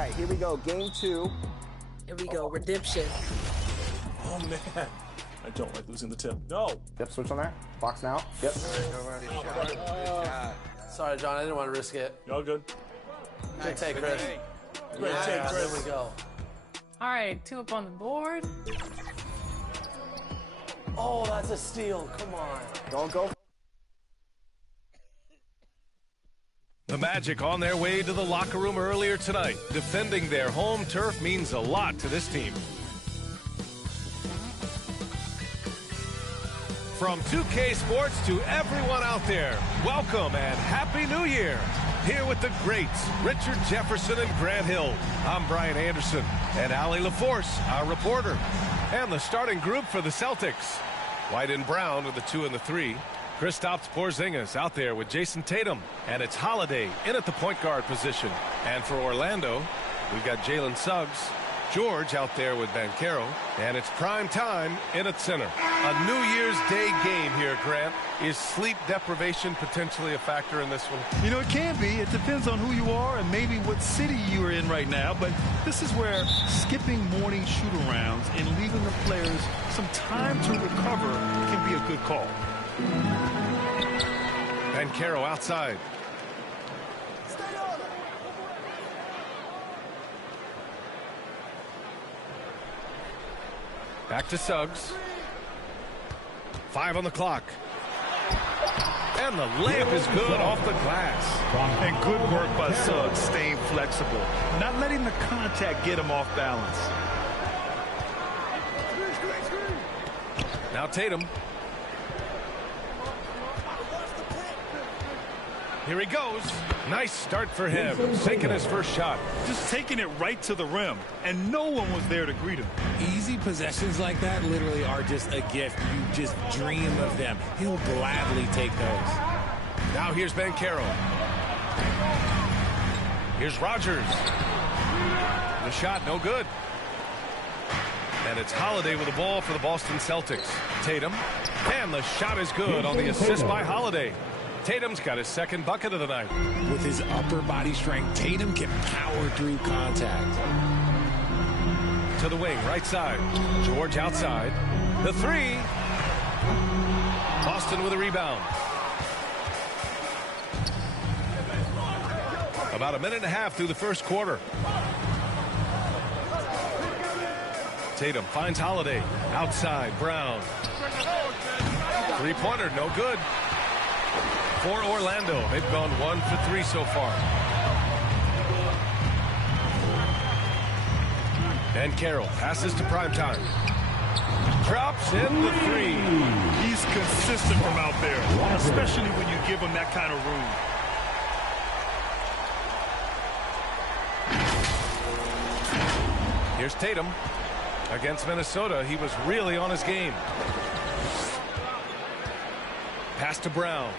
right, here we go. Game 2. Here we go. Redemption. Oh, man. I don't like losing the tip. No. Yep, switch on there. Box now. Yep. Sorry, John. I didn't want to risk it. Y'all good? Good take, Chris. Great take, Chris. There we go. All right, 2 up on the board. Oh, that's a steal. Come on. Don't go. The Magic on their way to the locker room earlier tonight. Defending their home turf means a lot to this team. From 2K Sports to everyone out there, welcome and Happy New Year. Here with the greats, Richard Jefferson and Grant Hill. I'm Brian Anderson and Allie LaForce, our reporter. And the starting group for the Celtics. White and Brown with the 2 and the 3. Kristaps Porzingis out there with Jason Tatum. And it's Holiday in at the point guard position. And for Orlando, we've got Jalen Suggs. George out there with Banchero. And it's prime time in at center. A New Year's Day game here, Grant. Is sleep deprivation potentially a factor in this one? You know, it can be. It depends on who you are and maybe what city you are in right now. But this is where skipping morning shoot-arounds and leaving the players some time to recover can be a good call. Banchero outside. Back to Suggs. 5 on the clock. And the layup is good off the glass. And good work by Suggs, staying flexible. Not letting the contact get him off balance. Now Tatum. Here he goes. Nice start for him. Taking his first shot. Just taking it right to the rim. And no one was there to greet him. Easy possessions like that literally are just a gift. You just dream of them. He'll gladly take those. Now here's Banchero. Here's Rogers. The shot, no good. And it's Holiday with the ball for the Boston Celtics. Tatum. And the shot is good on the assist by Holiday. Tatum's got his second bucket of the night. With his upper body strength, Tatum can power through contact. To the wing, right side. George outside. The 3. Boston with a rebound. About a minute and a half through the first quarter. Tatum finds Holiday. Outside, Brown. Three-pointer, no good. For Orlando, they've gone 1 for 3 so far. And Carroll passes to primetime. Drops in the 3. He's consistent from out there, especially when you give him that kind of room. Here's Tatum. Against Minnesota, he was really on his game. Pass to Brown.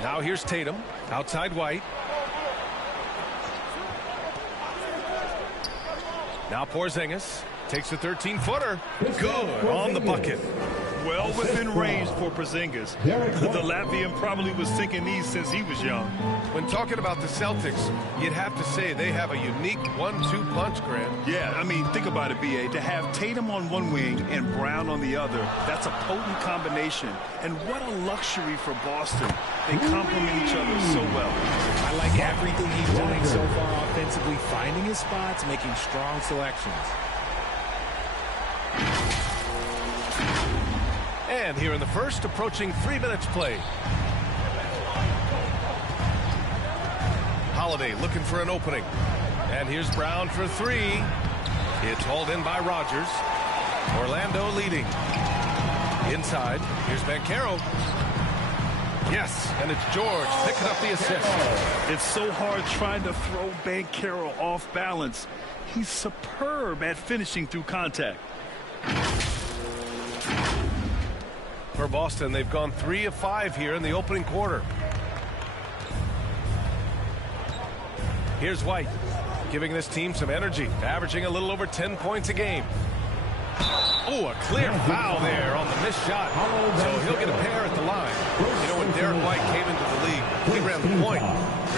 Now here's Tatum. Outside White. Now Porzingis takes a 13-footer. Good on the bucket. Well within range for Porzingis. The Latvian probably was thinking these since he was young. When talking about the Celtics, you'd have to say they have a unique 1-2 punch, Grant. Yeah, I mean, think about it, B.A. To have Tatum on one wing and Brown on the other, that's a potent combination. And what a luxury for Boston. They complement each other so well. I like everything he's doing so far offensively, finding his spots, making strong selections. And here in the first, approaching 3 minutes played. Holiday looking for an opening. And here's Brown for 3. It's hauled in by Rogers. Orlando leading. Inside, here's Banchero. Yes, and it's George picking up the assist. It's so hard trying to throw Banchero off balance. He's superb at finishing through contact. For Boston, they've gone 3 of 5 here in the opening quarter. Here's White, giving this team some energy, averaging a little over 10 points a game. Oh, a clear foul there on the missed shot. So he'll get a pair at the line. You know, when Derek White came into the league, he ran the point.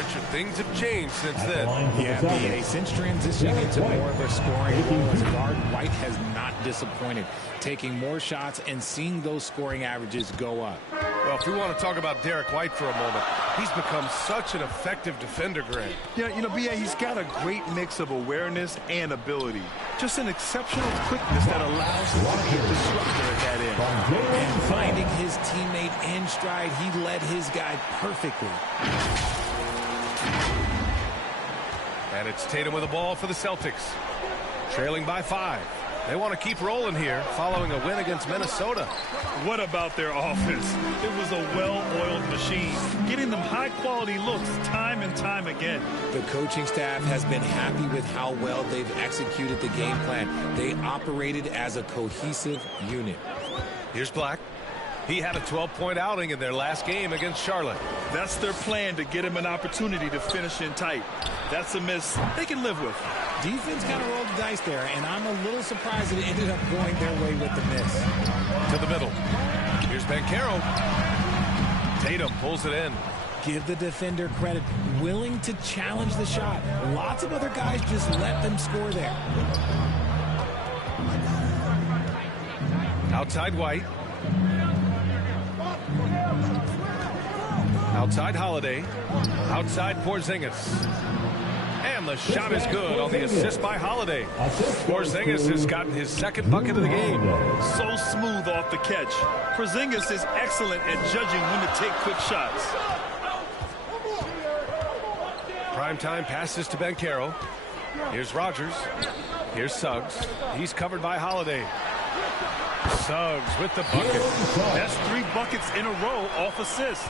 Richard, things have changed since then. Yeah, BA, since transitioning into more of a scoring role as guard, White has not disappointed, taking more shots and seeing those scoring averages go up. Well, if we want to talk about Derek White for a moment, he's become such an effective defender, Grant. Yeah, you know, BA, he's got a great mix of awareness and ability. Just an exceptional quickness that allows him to be a disruptor at that end. And finding his teammate in stride, he led his guy perfectly. And it's Tatum with the ball for the Celtics. Trailing by 5. They want to keep rolling here following a win against Minnesota. What about their offense? It was a well-oiled machine, getting them high-quality looks time and time again. The coaching staff has been happy with how well they've executed the game plan. They operated as a cohesive unit. Here's Black. He had a 12-point outing in their last game against Charlotte. That's their plan, to get him an opportunity to finish in tight. That's a miss they can live with. Defense kind of rolled the dice there, and I'm a little surprised that it ended up going their way with the miss. To the middle. Here's Banchero. Tatum pulls it in. Give the defender credit, willing to challenge the shot. Lots of other guys just let them score there. Outside White. Outside Holiday. Outside Porzingis. And the shot is good on the assist by Holiday. Porzingis has gotten his second bucket of the game. So smooth off the catch. Porzingis is excellent at judging when to take quick shots. Primetime passes to Banchero. Here's Rogers. Here's Suggs. He's covered by Holiday. Suggs with the bucket. That's 3 buckets in a row off assist.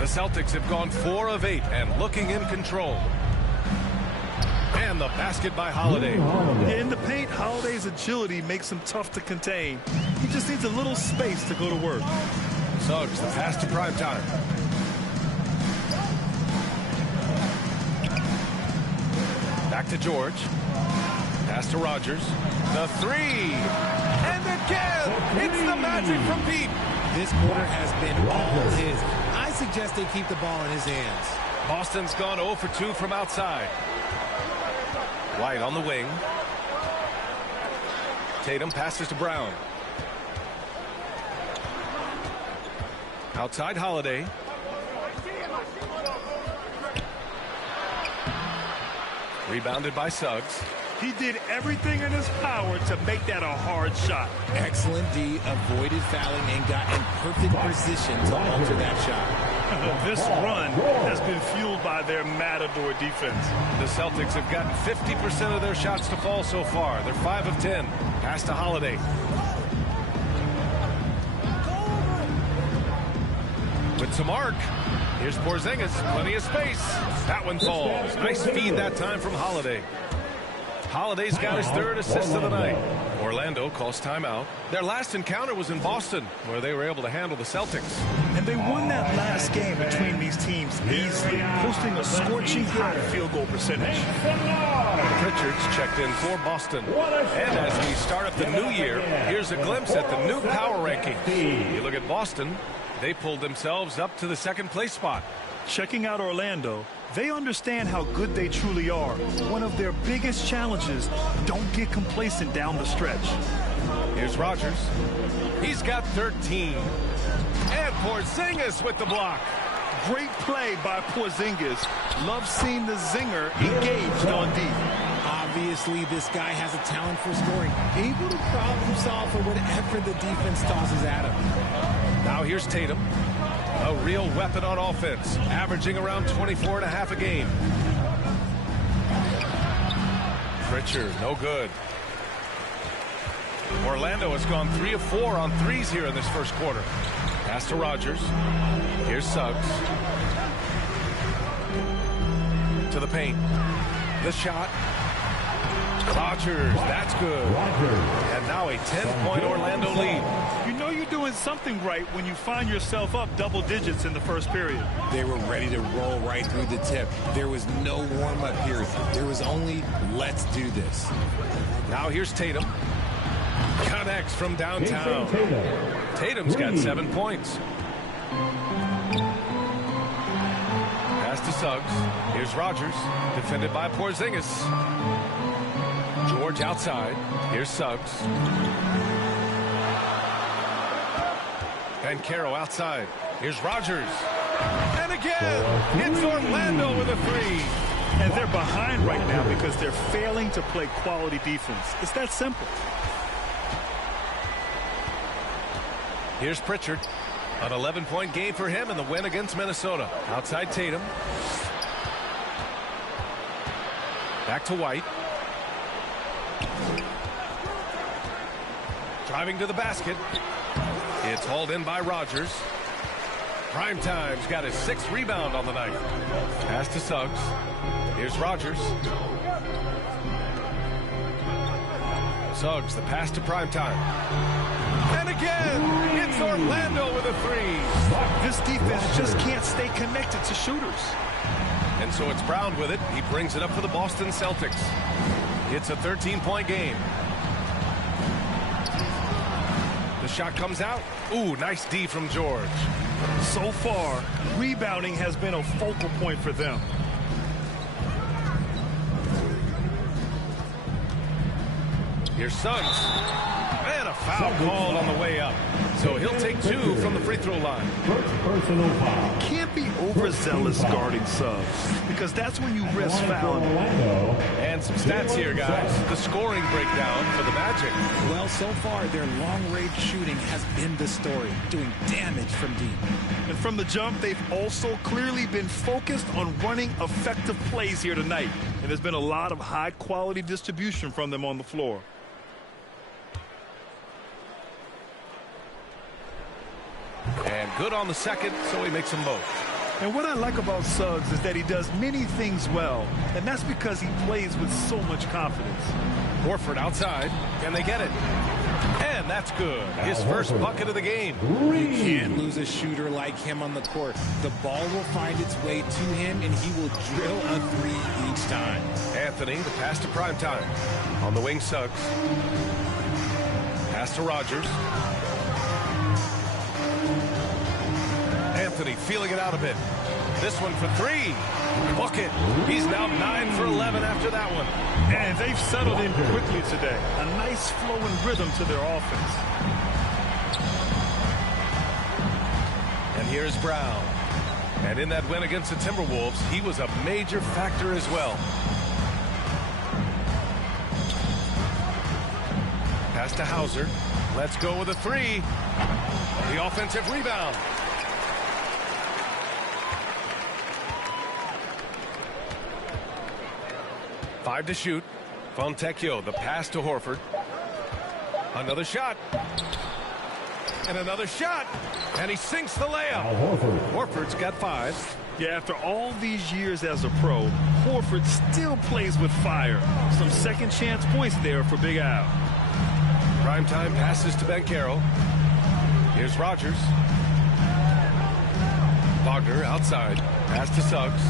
The Celtics have gone 4 of 8 and looking in control. And the basket by Holiday. In the paint, Holiday's agility makes him tough to contain. He just needs a little space to go to work. Suggs, the pass to Primetime. Back to George. Pass to Rogers. The 3. And again, it's the magic from deep. This quarter has been all his. I suggest they keep the ball in his hands. Boston's gone 0 for 2 from outside. White on the wing. Tatum passes to Brown. Outside Holiday. Rebounded by Suggs. He did everything in his power to make that a hard shot. Excellent D, avoided fouling and got in perfect position to alter that shot. This run has been fueled by their matador defense. The Celtics have gotten 50% of their shots to fall so far. They're 5 of 10. Pass to Holiday. With some arc. Here's Porzingis. Plenty of space. That one falls. Nice feed that time from Holiday. Holiday's got his 3rd assist of the night. Orlando calls timeout. Their last encounter was in Boston, where they were able to handle the Celtics. And they won that last game between these teams easily, posting a scorching hot field goal percentage. Pritchard's checked in for Boston. And as we start up the new year, here's a glimpse at the new power rankings. You look at Boston, they pulled themselves up to the 2nd place spot. Checking out Orlando, they understand how good they truly are. One of their biggest challenges, don't get complacent down the stretch. Here's Rogers. He's got 13. And Porzingis with the block. Great play by Porzingis. Love seeing the zinger engaged on D. Obviously, this guy has a talent for scoring, able to problem solve for whatever the defense tosses at him. Now here's Tatum. A real weapon on offense, averaging around 24.5 a game. Pritchard, no good. Orlando has gone 3 of 4 on threes here in this first quarter. Pass to Rogers. Here's Suggs. To the paint. The shot. Rogers, that's good. And now a 10-point Orlando lead. You know you're doing something right when you find yourself up double digits in the first period. They were ready to roll right through the tip. There was no warm-up period. There was only, let's do this. Now here's Tatum. Connects from downtown. Tatum's got 7 points. Pass to Suggs. Here's Rogers, defended by Porzingis. George outside. Here's Suggs. Bankero outside. Here's Rogers. And again, it's Orlando with a three. And they're behind right now because they're failing to play quality defense. It's that simple. Here's Pritchard. An 11-point game for him in the win against Minnesota. Outside Tatum. Back to White. Driving to the basket. It's hauled in by Rogers. Primetime's got his 6th rebound on the night. Pass to Suggs. Here's Rogers. Suggs, the pass to Primetime. And again, it's Orlando with a three. This defense just can't stay connected to shooters. And so it's Brown with it. He brings it up for the Boston Celtics. It's a 13-point game. The shot comes out. Ooh, nice D from George. So far, rebounding has been a focal point for them. Here's Suggs. And a foul called on the way up. So he'll take 2 from the free throw line. Can't be overzealous guarding Suggs, because that's when you risk fouling. And some stats here, guys. The scoring breakdown for the Magic. Well, so far, their long-range shooting has been the story, doing damage from deep. And from the jump, they've also clearly been focused on running effective plays here tonight. And there's been a lot of high-quality distribution from them on the floor. And good on the second, so he makes them both. And what I like about Suggs is that he does many things well, and that's because he plays with so much confidence. Horford outside, and they get it. And that's good. His first bucket of the game. You can't lose a shooter like him on the court. The ball will find its way to him, and he will drill a three each time. Anthony, the pass to Primetime. On the wing, Suggs. Pass to Rogers. Anthony feeling it out a bit. This one for 3. Bucket. He's now 9 for 11 after that one. And they've settled in quickly today. A nice flowing rhythm to their offense. And here's Brown. And in that win against the Timberwolves, he was a major factor as well. Pass to Hauser. Let's go with a 3. The offensive rebound. Five to shoot. Fontecchio, the pass to Horford. Another shot. And another shot. And he sinks the layup. Horford's got 5. Yeah, after all these years as a pro, Horford still plays with fire. Some second chance points there for Big Al. Primetime passes to Bankero. Here's Rogers. Wagner outside. Pass to Suggs.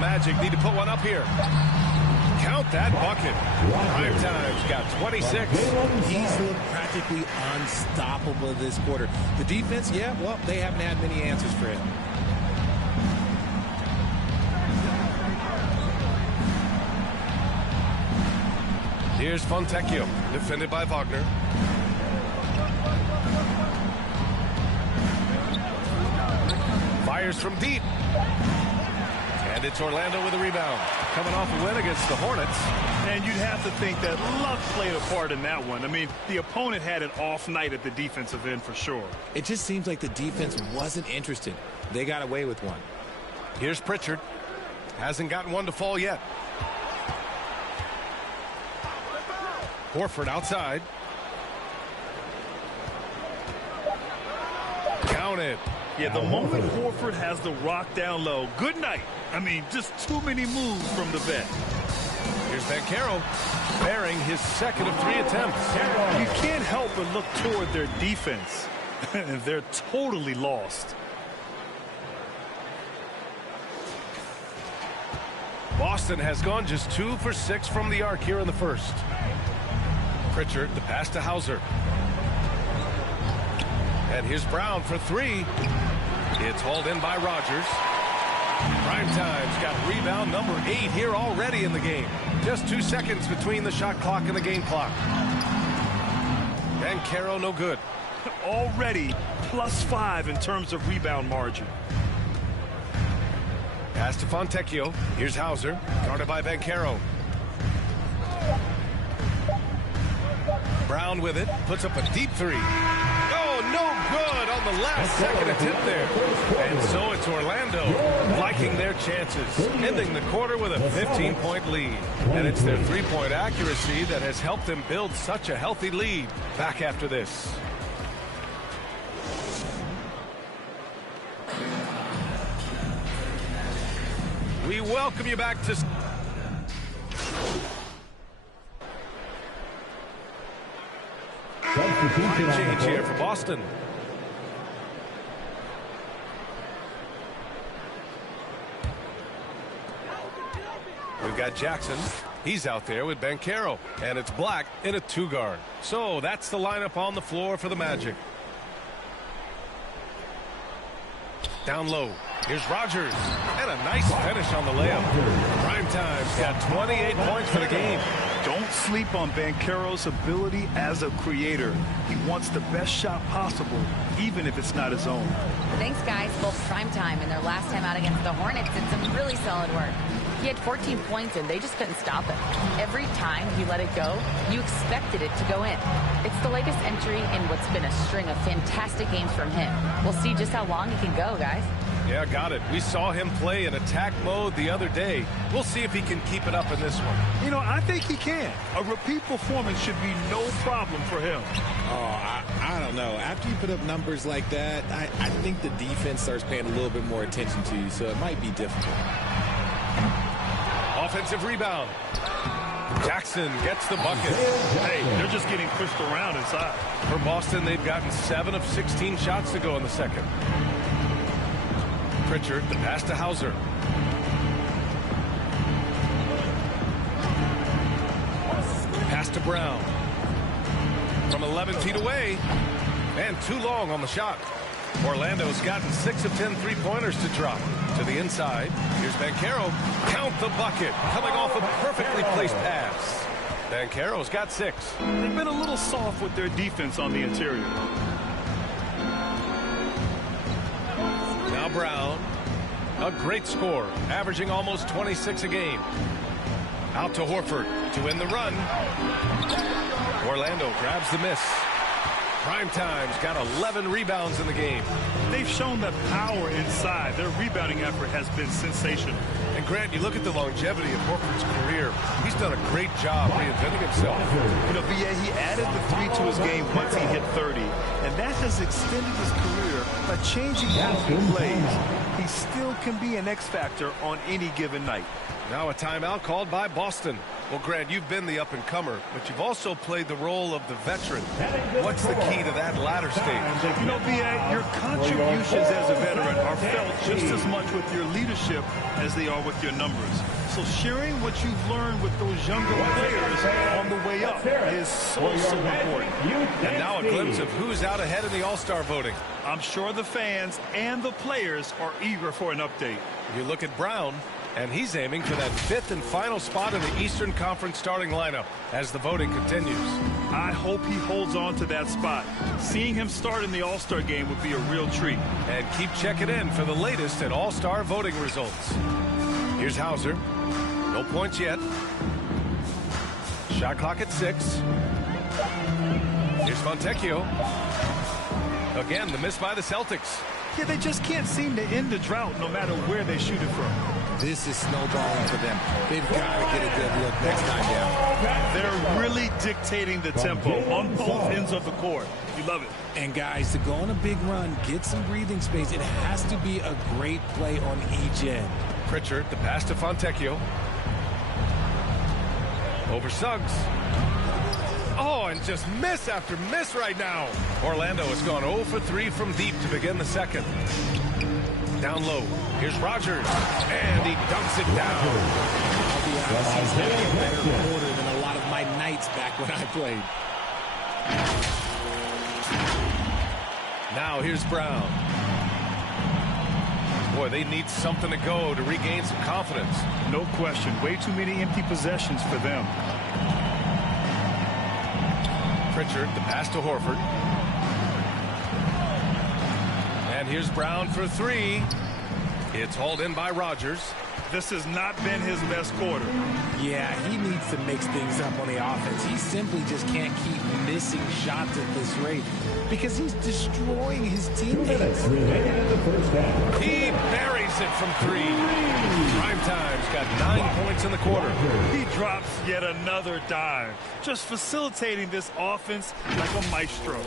Magic need to put one up here. Count that bucket. Primetime's got 26. He's looked practically unstoppable this quarter. The defense, yeah, well, they haven't had many answers for him. Here's Fontecchio, defended by Wagner. Fires from deep. And it's Orlando with a rebound. Coming off a win against the Hornets. And you'd have to think that luck played a part in that one. I mean, the opponent had an off night at the defensive end for sure. It just seems like the defense wasn't interested. They got away with one. Here's Pritchard. Hasn't gotten one to fall yet. Horford outside. Counted. Yeah, the moment Horford has the rock down low, good night. I mean, just too many moves from the vet. Here's Bankero, bearing his second of 3 attempts. You can't help but look toward their defense. They're totally lost. Boston has gone just 2 for 6 from the arc here in the first. Pritchard, the pass to Hauser. And here's Brown for three. It's hauled in by Rogers. Primetime's got rebound number 8 here already in the game. Just 2 seconds between the shot clock and the game clock. Banchero no good. Already +5 in terms of rebound margin. Pass to Fontecchio. Here's Hauser, guarded by Banchero. Brown with it, puts up a deep three. Oh, no good on the last second attempt there. And so it's Orlando liking their chances, ending the quarter with a 15-point lead. And it's their three-point accuracy that has helped them build such a healthy lead. Back after this. We welcome you back to... Change here for Boston. We've got Jackson. He's out there with Banchero. And it's Black in a 2-guard. So that's the lineup on the floor for the Magic. Down low. Here's Rogers. And a nice finish on the layup. Primetime's got 28 points for the game. Don't sleep on Banchero's ability as a creator. He wants the best shot possible, even if it's not his own. Thanks, guys. Both Primetime and their last time out against the Hornets did some really solid work. He had 14 points, and they just couldn't stop him. Every time he let it go, you expected it to go in. It's the latest entry in what's been a string of fantastic games from him. We'll see just how long he can go, guys. Yeah, got it. We saw him play in attack mode the other day. We'll see if he can keep it up in this one. You know, I think he can. A repeat performance should be no problem for him. Oh, I don't know. After you put up numbers like that, I think the defense starts paying a little bit more attention to you, so it might be difficult. Offensive rebound. Jackson gets the bucket. Hey, they're just getting pushed around inside. For Boston, they've gotten 7 of 16 shots to go in the second. Pritchard, the pass to Hauser. Pass to Brown. From 11 feet away. And too long on the shot. Orlando's gotten 6 of 10 three-pointers to drop. To the inside. Here's Banchero. Count the bucket. Coming off a perfectly placed pass. Banchero's got 6. They've been a little soft with their defense on the interior. Now Brown. A great score. Averaging almost 26 a game. Out to Horford to win the run. Orlando grabs the miss. Primetime's got 11 rebounds in the game. They've shown that power inside. Their rebounding effort has been sensational. And Grant, you look at the longevity of Horford's career. He's done a great job reinventing himself. You know, BA, he added the 3 to his game once he hit 30. And that has extended his career by changing how he plays. He still can be an X factor on any given night. Now a timeout called by Boston. Well, Grant, you've been the up-and-comer, but you've also played the role of the veteran. What's the key to that latter stage? You know, B.A., your contributions as a veteran are felt just as much with your leadership as they are with your numbers. So sharing what you've learned with those younger players on the way up is so important. And now a glimpse of who's out ahead in the All-Star voting. I'm sure the fans and the players are eager for an update. You look at Brown, and he's aiming for that 5th and final spot in the Eastern Conference starting lineup as the voting continues. I hope he holds on to that spot. Seeing him start in the All-Star game would be a real treat. And keep checking in for the latest in All-Star voting results. Here's Hauser. No points yet. Shot clock at 6. Here's Fontecchio. Again, the miss by the Celtics. Yeah, they just can't seem to end the drought no matter where they shoot it from. This is snowballing for them. They've got to get a good look next time down. They're really dictating the tempo on both ends of the court. You love it. And guys, to go on a big run, get some breathing space, it has to be a great play on each end. Pritchard, the pass to Fontecchio. Over Suggs. Oh, and just miss after miss right now. Orlando has gone 0 for 3 from deep to begin the second. Down low. Here's Rogers. And he dunks it down. I'll be honest, he's having a better quarter than a lot of my nights back when I played. Now here's Brown. Boy, they need something to go to regain some confidence. No question. Way too many empty possessions for them. Pritchard, the pass to Horford. And here's Brown for three. It's hauled in by Rogers. This has not been his best quarter. Yeah, he needs to mix things up on the offense. He simply just can't keep missing shots at this rate because he's destroying his teammates. He buries it from three. Primetime's got 9 points in the quarter. He drops yet another dive, just facilitating this offense like a maestro.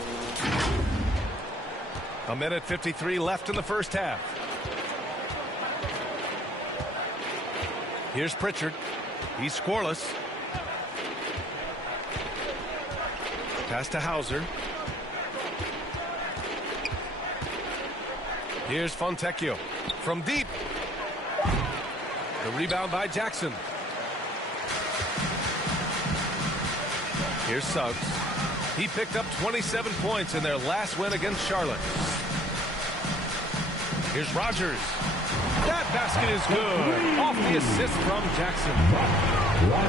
A minute 53 left in the first half. Here's Pritchard. He's scoreless. Pass to Hauser. Here's Fontecchio from deep. The rebound by Jackson. Here's Suggs. He picked up 27 points in their last win against Charlotte. Here's Rogers. That basket is good. Off the assist from Jackson.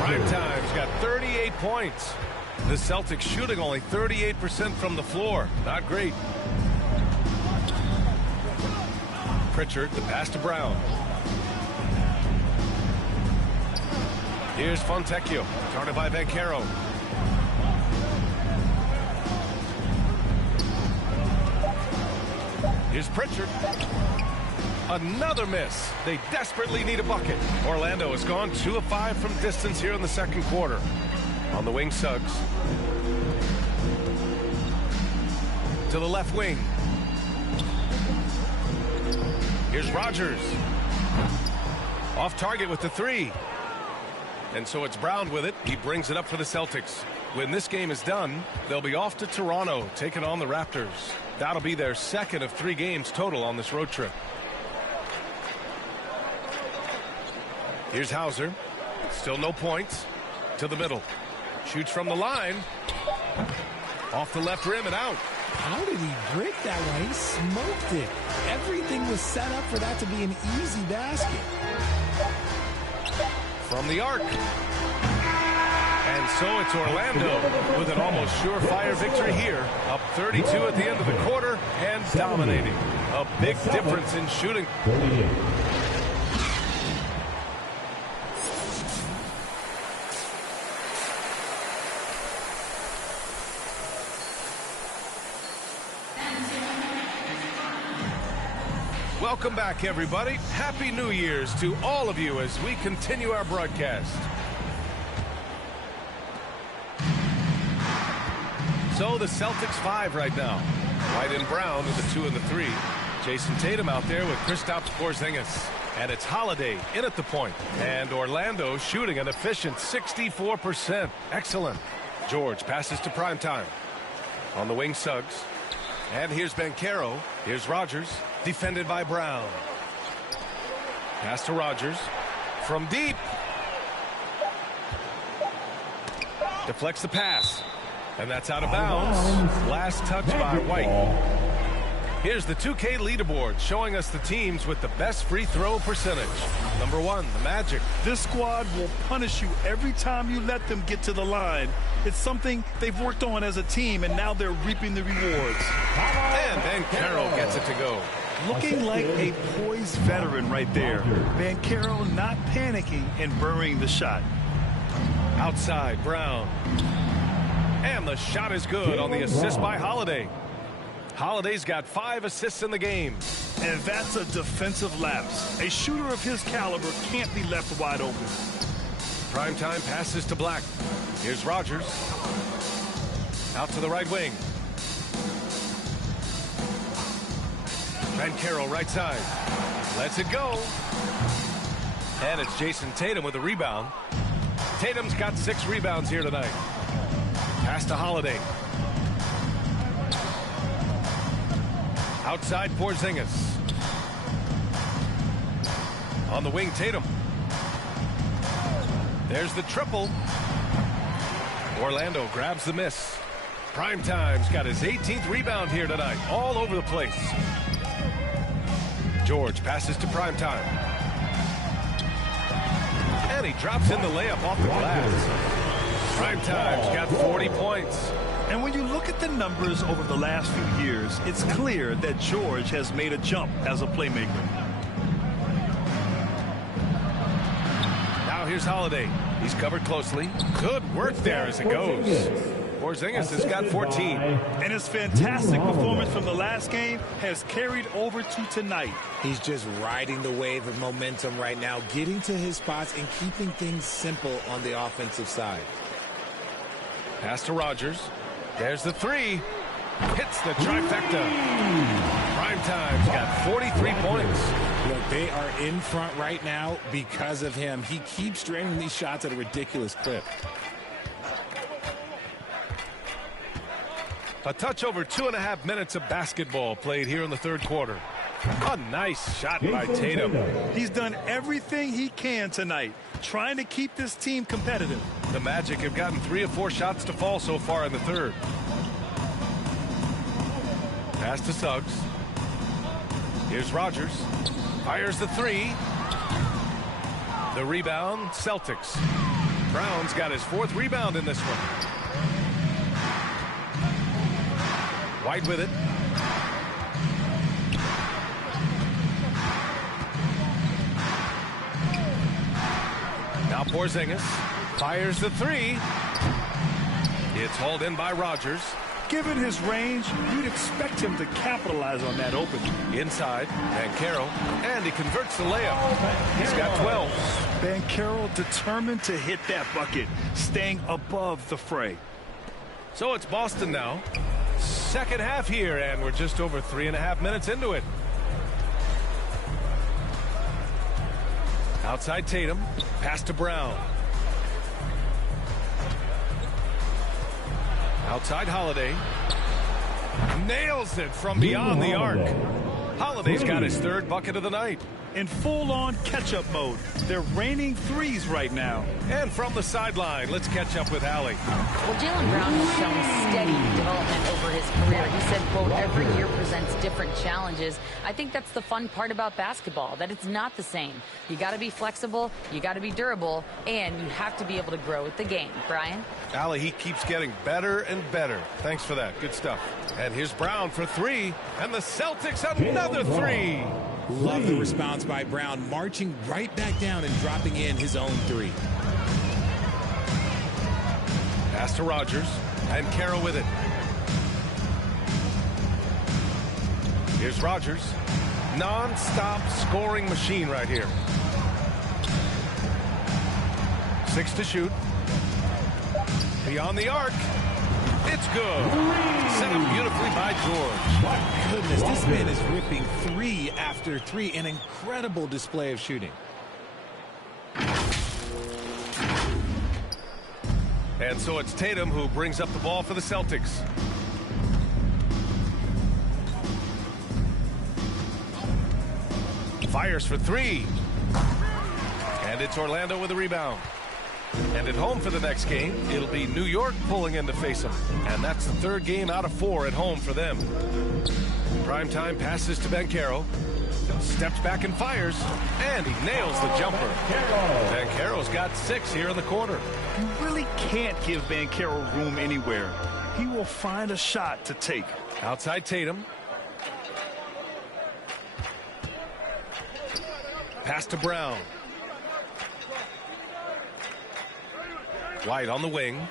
Primetime's got 38 points. The Celtics shooting only 38% from the floor. Not great. Pritchard, the pass to Brown. Here's Fontecchio, guarded by Banchero. Here's Pritchard. Another miss. They desperately need a bucket. Orlando has gone 2 of 5 from distance here in the second quarter. On the wing, Suggs. To the left wing. Here's Rogers. Off target with the three. And so it's Brown with it. He brings it up for the Celtics. When this game is done, they'll be off to Toronto, taking on the Raptors. That'll be their second of 3 games total on this road trip. Here's Hauser. Still no points. To the middle. Shoots from the line. Off the left rim and out. How did he break that one? He smoked it. Everything was set up for that to be an easy basket. From the arc. And so it's Orlando with an almost surefire victory here. Up 32 at the end of the quarter and dominating. A big difference in shooting. Welcome back, everybody. Happy New Year's to all of you as we continue our broadcast. So the Celtics 5 right now. White and Brown with the 2 and the 3. Jason Tatum out there with Kristaps Porzingis. And it's Holiday in at the point. And Orlando shooting an efficient 64%. Excellent. George passes to Primetime. On the wing, Suggs. And here's Banchero. Here's Rogers. Defended by Brown. Pass to Rogers. From deep. Deflects the pass. And that's out of bounds. Last touch by White. Here's the 2K leaderboard showing us the teams with the best free throw percentage. Number 1, the Magic. This squad will punish you every time you let them get to the line. It's something they've worked on as a team, and now they're reaping the rewards. And Banchero gets it to go. Looking like a poised veteran right there. Banchero not panicking and burying the shot. Outside, Brown. And the shot is good on the assist by Holiday. Holiday's got 5 assists in the game. And that's a defensive lapse. A shooter of his caliber can't be left wide open. Primetime passes to Black. Here's Rogers. Out to the right wing. Banchero right side. Lets it go. And it's Jason Tatum with a rebound. Tatum's got 6 rebounds here tonight. Pass to Holiday. Outside Porzingis. On the wing, Tatum. There's the triple. Orlando grabs the miss. Primetime's got his 18th rebound here tonight, all over the place. George passes to Primetime. And he drops in the layup off the glass. Primetime's got 40 points. And when you look at the numbers over the last few years, it's clear that George has made a jump as a playmaker. Now here's Holiday. He's covered closely. Good work there as it goes. Porzingis has got 14. And his fantastic performance from the last game has carried over to tonight. He's just riding the wave of momentum right now, getting to his spots and keeping things simple on the offensive side. Pass to Rogers. There's the three. Hits the trifecta. Primetime's got 43 points. Look, they are in front right now because of him. He keeps draining these shots at a ridiculous clip. A touch over 2.5 minutes of basketball played here in the third quarter. A nice shot by Tatum. He's done everything he can tonight, trying to keep this team competitive. The Magic have gotten 3 or 4 shots to fall so far in the third. Pass to Suggs. Here's Rogers. Fires the three. The rebound, Celtics. Brown's got his 4th rebound in this one. White with it. Now Porzingis fires the three. It's hauled in by Rogers. Given his range, you'd expect him to capitalize on that opening. Inside, Banchero, and he converts the layup. He's got 12. Banchero determined to hit that bucket, staying above the fray. So it's Boston now. Second half here, and we're just over 3.5 minutes into it. Outside Tatum, pass to Brown. Outside Holiday. Nails it from beyond the arc. Holiday's got his 3rd bucket of the night. In full-on catch-up mode. They're raining threes right now. And from the sideline, let's catch up with Allie. Well, Jaylen Brown has shown steady development over his career. He said, quote, every year presents different challenges. I think that's the fun part about basketball, that it's not the same. You got to be flexible, you got to be durable, and you have to be able to grow with the game. Brian? Allie, he keeps getting better and better. Thanks for that. Good stuff. And here's Brown for 3, and the Celtics another 3. Love the response by Brown, marching right back down and dropping in his own 3. Pass to Rogers, and Carroll with it. Here's Rogers. Non-stop scoring machine right here. 6 to shoot. Beyond the arc. It's good. Set up beautifully by George. My goodness, this man is ripping 3 after 3. An incredible display of shooting. And so it's Tatum who brings up the ball for the Celtics. Fires for 3. And it's Orlando with a rebound. And at home for the next game, it'll be New York pulling in to face them. And that's the 3rd game out of 4 at home for them. Primetime passes to Banchero. Steps back and fires. And he nails the jumper. Banchero's got 6 here in the quarter. You really can't give Banchero room anywhere. He will find a shot to take. Outside Tatum. Pass to Brown. White on the wing,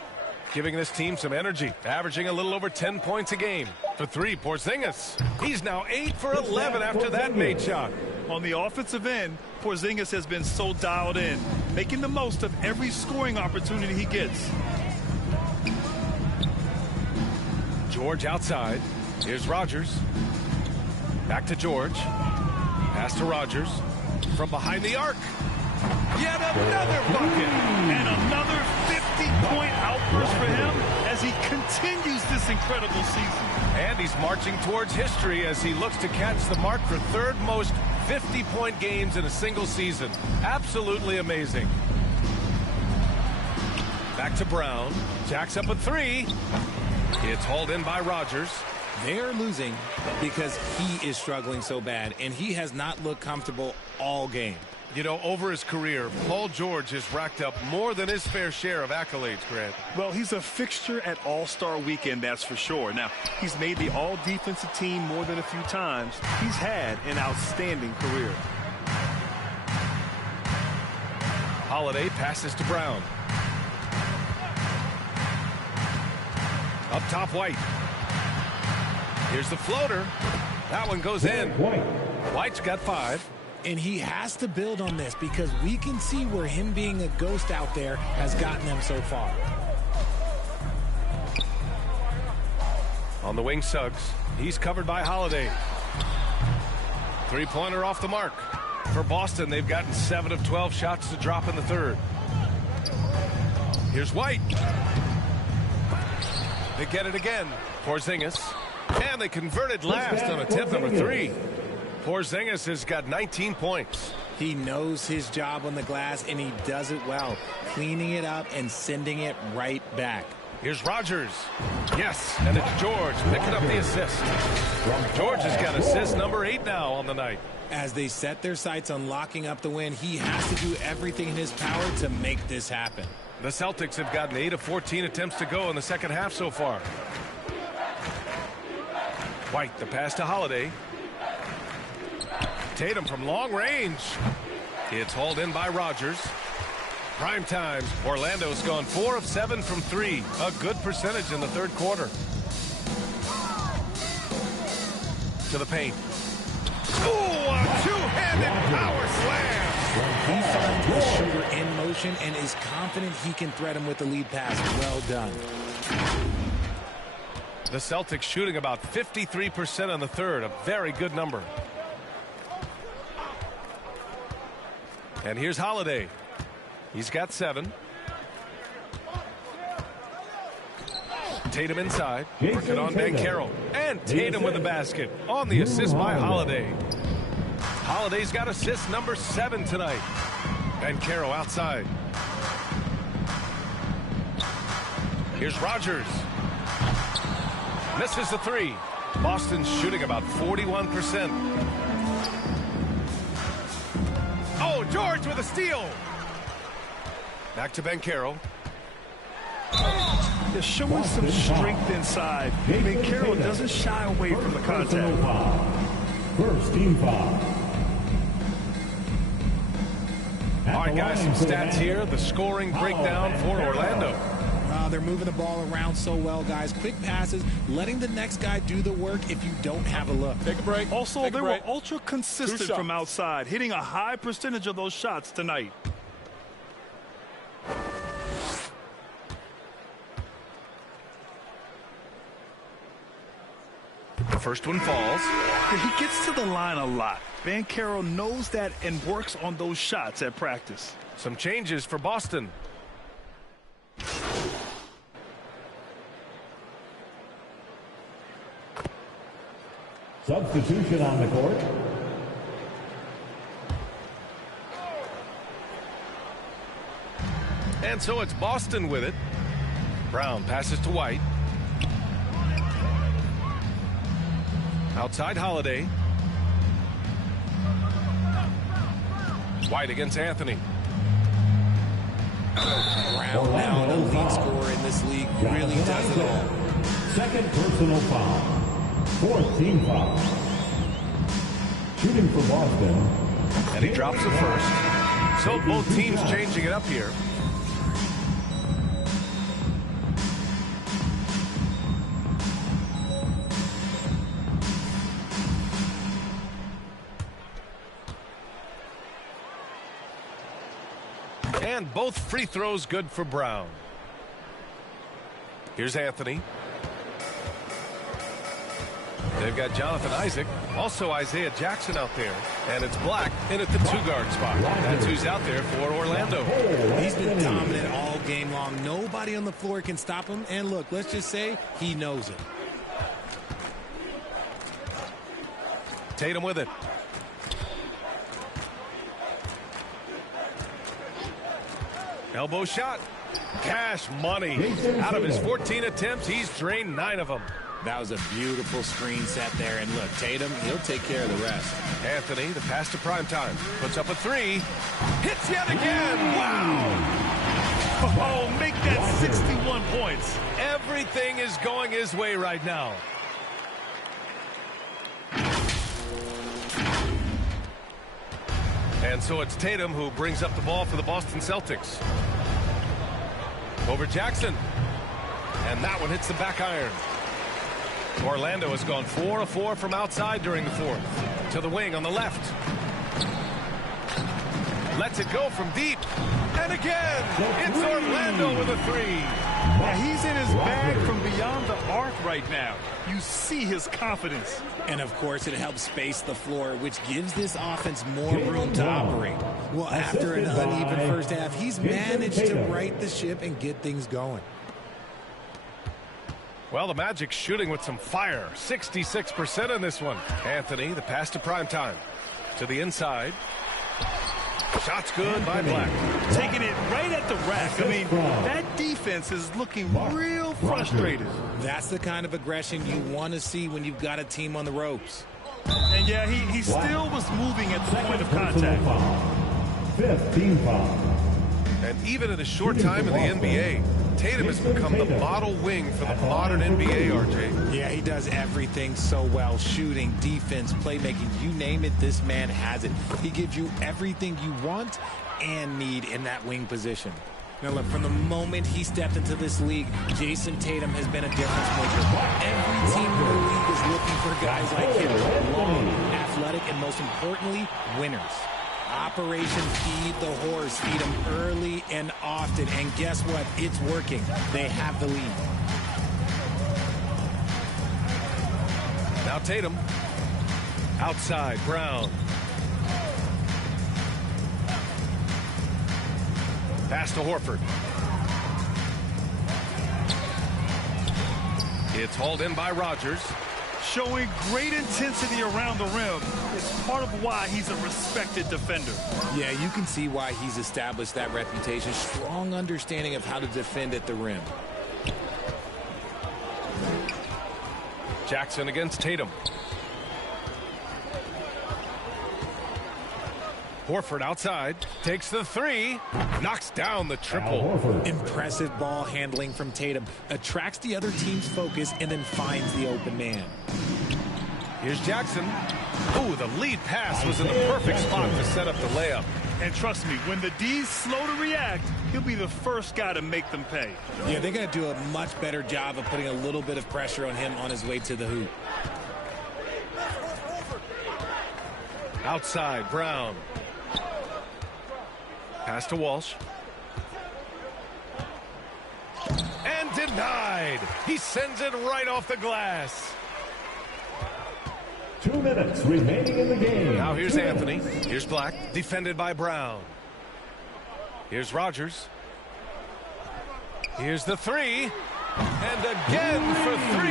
giving this team some energy, averaging a little over 10 points a game. For 3, Porzingis. He's now 8 for 11 after that made shot. On the offensive end, Porzingis has been so dialed in, making the most of every scoring opportunity he gets. George outside. Here's Rogers. Back to George. Pass to Rogers. From behind the arc. Yet another bucket. And another 50-point outburst for him as he continues this incredible season. And he's marching towards history as he looks to catch the mark for 3rd most 50-point games in a single season. Absolutely amazing. Back to Brown. Jacks up a 3. It's hauled in by Rogers. They're losing because he is struggling so bad, and he has not looked comfortable all game. You know, over his career, Paul George has racked up more than his fair share of accolades, Grant. Well, he's a fixture at All-Star Weekend, that's for sure. Now, he's made the All-Defensive team more than a few times. He's had an outstanding career. Holiday passes to Brown. Up top, White. Here's the floater. That one goes in. White's got 5. And he has to build on this because we can see where him being a ghost out there has gotten them so far. On the wing, Suggs. He's covered by Holiday. Three-pointer off the mark. For Boston, they've gotten 7 of 12 shots to drop in the third. Here's White. They get it again. Porzingis. And they converted last on attempt number 3. Porzingis has got 19 points. He knows his job on the glass, and he does it well, cleaning it up and sending it right back. Here's Rogers. Yes, and it's George picking up the assist. George has got assist number 8 now on the night. As they set their sights on locking up the win, he has to do everything in his power to make this happen. The Celtics have gotten 8 of 14 attempts to go in the second half so far. White, the pass to Holiday. Tatum from long range. It's hauled in by Rogers. Prime times. Orlando's gone 4 of 7 from 3. A good percentage in the third quarter. To the paint. Ooh, a two-handed power slam. He finds the shooter in motion and is confident he can thread him with the lead pass. Well done. The Celtics shooting about 53% on the third. A very good number. And here's Holiday. He's got 7. Tatum inside. Working on Banchero. And Tatum with the basket. On the assist by Holiday. Holiday's got assist number 7 tonight. Banchero outside. Here's Rogers. Misses the 3. Boston's shooting about 41%. Oh, George with a steal. Back to Banchero. They're showing some strength inside. Banchero doesn't shy away from the contact. First team foul. All right, guys, some stats here. The scoring breakdown for Orlando. They're moving the ball around so well, guys. Quick passes, letting the next guy do the work if you don't have a look. Take a break. Also, they were ultra consistent from shots. outside, hitting a high percentage of those shots tonight. The first one falls. He gets to the line a lot. Banchero knows that and works on those shots at practice. Some changes for Boston. Substitution on the court. And so it's Boston with it. Brown passes to White. Outside Holiday. White against Anthony. Brown now the lead scorer in this league, really does it all. Second personal foul. Fourth team foul. Shooting for Boston. And he drops the first. So both teams changing it up here. And both free throws good for Brown. Here's Anthony. They've got Jonathan Isaac, also Isaiah Jackson out there, and it's Black in at the 2-guard spot. That's who's out there for Orlando. He's been dominant all game long. Nobody on the floor can stop him, and look, let's just say he knows it. Tatum with it. Elbow shot. Cash money. Out of his 14 attempts, he's drained 9 of them. That was a beautiful screen set there. And look, Tatum, he'll take care of the rest. Anthony, the pass to primetime. Puts up a 3. Hits yet again. Wow. Oh, make that 61 points. Everything is going his way right now. And so it's Tatum who brings up the ball for the Boston Celtics. Over Jackson. And that one hits the back iron. Orlando has gone 4 of 4 from outside during the fourth. To the wing on the left. Lets it go from deep. And again, it's Orlando with a 3. Yeah, he's in his bag from beyond the arc right now. You see his confidence. And, of course, it helps space the floor, which gives this offense more room to operate. Well, after an uneven first half, he's managed to right the ship and get things going. Well, the Magic shooting with some fire. 66% in this one. Anthony, the pass to primetime. To the inside. Shot's good by Black. Taking it right at the rack. I mean, that defense is looking real frustrated. That's the kind of aggression you want to see when you've got a team on the ropes. And, yeah, he still was moving at the point of contact. 15 foul. And even in a short time in the NBA, Tatum has become the model wing for the modern NBA, RJ. Yeah, he does everything so well. Shooting, defense, playmaking, you name it, this man has it. He gives you everything you want and need in that wing position. Now, look, from the moment he stepped into this league, Jason Tatum has been a difference maker. Every team in the league is looking for guys like him. Long, athletic, and most importantly, winners. Operation Feed the Horse. Feed them early and often. And guess what? It's working. They have the lead. Now Tatum. Outside, Brown. Pass to Horford. It's hauled in by Rogers. Showing great intensity around the rim. It's part of why he's a respected defender. Yeah, you can see why he's established that reputation. Strong understanding of how to defend at the rim. Jackson against Tatum. Horford outside, takes the 3, knocks down the triple. Impressive ball handling from Tatum. Attracts the other team's focus and then finds the open man. Here's Jackson. Ooh, the lead pass was in the perfect spot to set up the layup. And trust me, when the D's slow to react, he'll be the first guy to make them pay. Yeah, they're going to do a much better job of putting a little bit of pressure on him on his way to the hoop. Outside, Brown. Pass to Walsh. And denied. He sends it right off the glass. 2 minutes remaining in the game. Now here's Anthony. Here's Black. Defended by Brown. Here's Rogers. Here's the 3. And again for 3.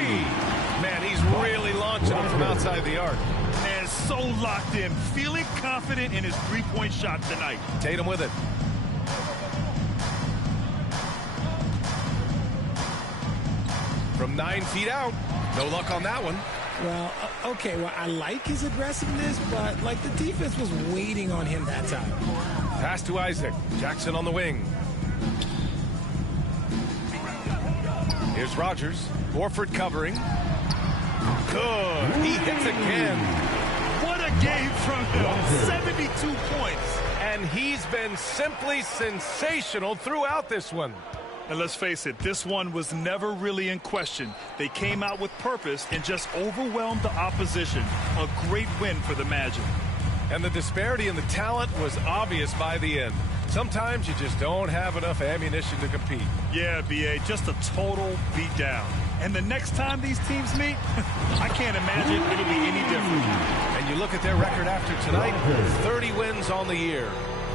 Man, he's really launching him from outside the arc. And so locked in, feeling confident in his three-point shot tonight. Tatum with it. From 9 feet out. No luck on that one. Well, okay, well, I like his aggressiveness, but, like, the defense was waiting on him that time. Pass to Isaac. Jackson on the wing. Here's Rogers. Horford covering. Good. He hits again. What a game from him. 72 points. And he's been simply sensational throughout this one. And let's face it, this one was never really in question. They came out with purpose and just overwhelmed the opposition. A great win for the Magic. And the disparity in the talent was obvious by the end. Sometimes you just don't have enough ammunition to compete. Yeah, B.A., just a total beatdown. And the next time these teams meet, I can't imagine it'll be any different. And you look at their record after tonight, 30 wins on the year.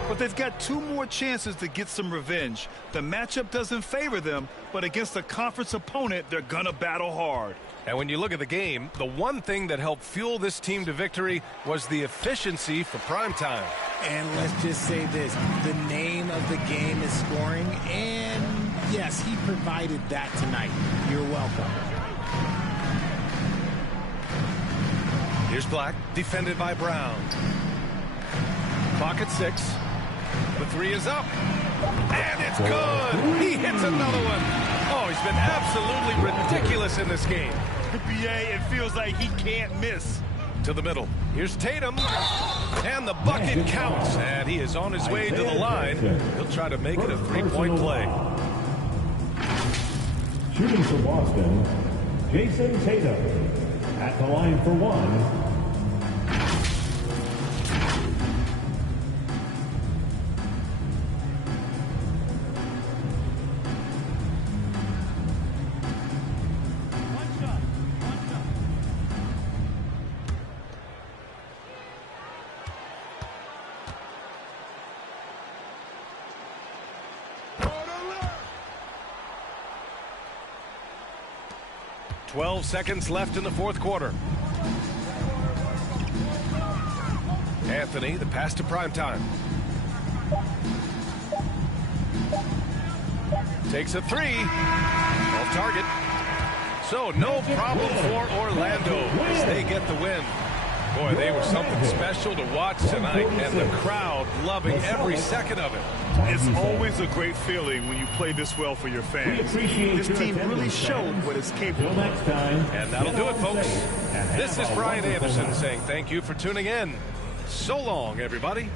but they've got 2 more chances to get some revenge. The matchup doesn't favor them, but against a conference opponent, they're gonna battle hard. And when you look at the game, the one thing that helped fuel this team to victory was the efficiency for prime time. And let's just say this, the name of the game is scoring, and yes, he provided that tonight. You're welcome. Here's Black, defended by Brown. Clock at 6. The 3 is up. And it's good. He hits another one. Oh, he's been absolutely ridiculous in this game. BA, it feels like he can't miss. To the middle. Here's Tatum. And the bucket counts. And he is on his way to the line. He'll try to make it a 3-point play. Shooting for Boston, Jason Tatum. At the line for 1. Twelve seconds left in the fourth quarter. Anthony, the pass to primetime. Takes a 3. Off target. So no problem for Orlando as they get the win. Boy, they were something special to watch tonight, and the crowd loving every second of it. It's always a great feeling when you play this well for your fans. This team really showed what it's capable of. And that'll do it, folks. This is Brian Anderson saying thank you for tuning in. So long, everybody.